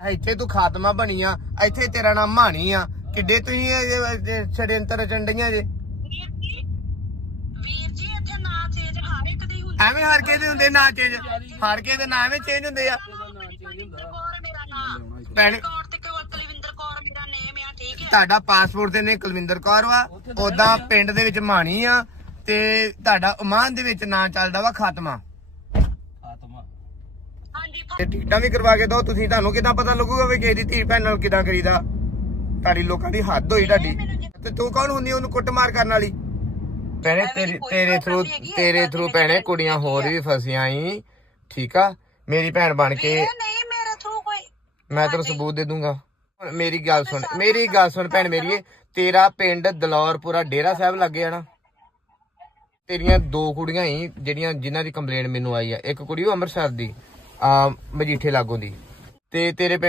ਇੱਥੇ ਤੂੰ ਖਾਤਮਾ ਬਣੀ ਆ ਇੱਥੇ ਤੇਰਾ ਨਾਮ ਮਾਣੀ ਆ। ਕਿੱਡੇ ਤੁਸੀਂ ਇਹ- ਛੜਿੰਤਰ ਚੰਡੀਆਂ ਜੇ? ਵੀਰ ਜੀ ਵੀਰ ਜੀ ਇੱਥੇ ਨਾਂ ਚੇਂਜ ਹਰ ਇੱਕ ਦੀ ਹੁੰਦੀ ਐਵੇਂ ਹਰ ਕੇ ਦੇ ਹੁੰਦੇ ਨਾਂ ਚੇਂਜ ਹਰ ਕੇ ਦੇ ਨਾਂ ਐਵੇਂ ਚੇਂਜ ਹੁੰਦੇ ਆ। ਕੁਲਵਿੰਦਰ ਕੌਰ ਮੇਰਾ ਨਾਂ ਭੈਣ ਕੌਰ ਤੇ ਕੁਲ- ਕੁਲਵਿੰਦਰ ਕੌਰ ਮੇਰਾ ਨੇਮ ਆ ਠੀਕ ਹੈ? ਤੁਹਾਡਾ ਪਾਸਪੋਰਟ ਤੇ ਨੇ ਕੁਲਵਿੰਦਰ ਕੌਰ ਵਾ। ਉਦਾਂ ਪਿੰਡ ਦੇ ਵਿੱਚ ਮਾਣੀ ਆ ਤੇ ਤੁਹਾਡਾ ਉਮਾਨ ਦੇ ਵਿੱਚ ਨਾਂ ਚੱਲਦਾ ਵਾ ਖਾਤਮਾ। ਤੇ ਟਿਕਟਾਂ ਵੀ ਕਰਵਾ ਕੇ ਦਿਓ ਤੁਸੀਂ ਤੁਹਾਨੂੰ ਕਿਦਾਂ ਪਤਾ ਲੱਗੂਗਾ ਵੀ ਕਿਸੇ ਦੀ ਧੀ ਭੈਣ ਨਾਲ ਕਿਦਾਂ ਕਰੀਦਾ? ਤੁਹਾਡੀ ਲੋਕਾਂ ਦੀ ਹੱਦ ਹੋਈ ਤੁਹਾਡੀ। ਤੇ ਤੂੰ ਕੌਣ ਹੁੰਦੀ ਉਹਨੂੰ ਕੁੱਟਮਾਰ ਕਰਨ ਵਾਲੀ? ਭੈਣੇ ਤੇਰੇ ਤੇਰੇ ਥਰੂ ਤੇਰੇ ਥਰੂ ਭੈਣੇ ਕੁੜੀਆਂ ਹੋਰ ਵੀ ਫਸੀਆਂ ਈ ਠੀਕ ਆ? ਮੇਰੀ ਭੈਣ ਬਣ ਕੇ ਇਹ ਨਹੀਂ ਮੇਰੇ ਥਰੂ ਕੋਈ ਮੈਂ ਤੈਨੂੰ ਸਬੂਤ ਦੇ ਦੂੰਗਾ। ਮੇਰੀ ਗੱਲ ਸੁਣ ਮੇਰੀ ਗੱਲ ਸੁਣ ਭੈਣ ਮੇਰੀਏ ਤੇਰਾ ਪਿੰਡ ਦਲੌਰਪੁਰਾ ਡੇਰਾ ਸਾਹਿਬ ਲੱਗੇ ਆ ਨਾ। ਤੇਰੀਆਂ ਦੋ ਕੁੜੀਆਂ ਹੀ ਜਿਹੜੀਆਂ ਜਿਨ੍ਹਾਂ ਦੀ ਕੰਪਲੇਂਟ ਮੈਨੂੰ ਆਈ ਆ। ਇੱਕ ਕੁੜੀ ਉਹ ਅੰਮ੍ਰਿਤਸਰ ਦੀ ਮਜੀਠੇ ਲਾਗੋਂ ਦੀ। ਤੇ ਤੇਰੇ ਪਿੰਡ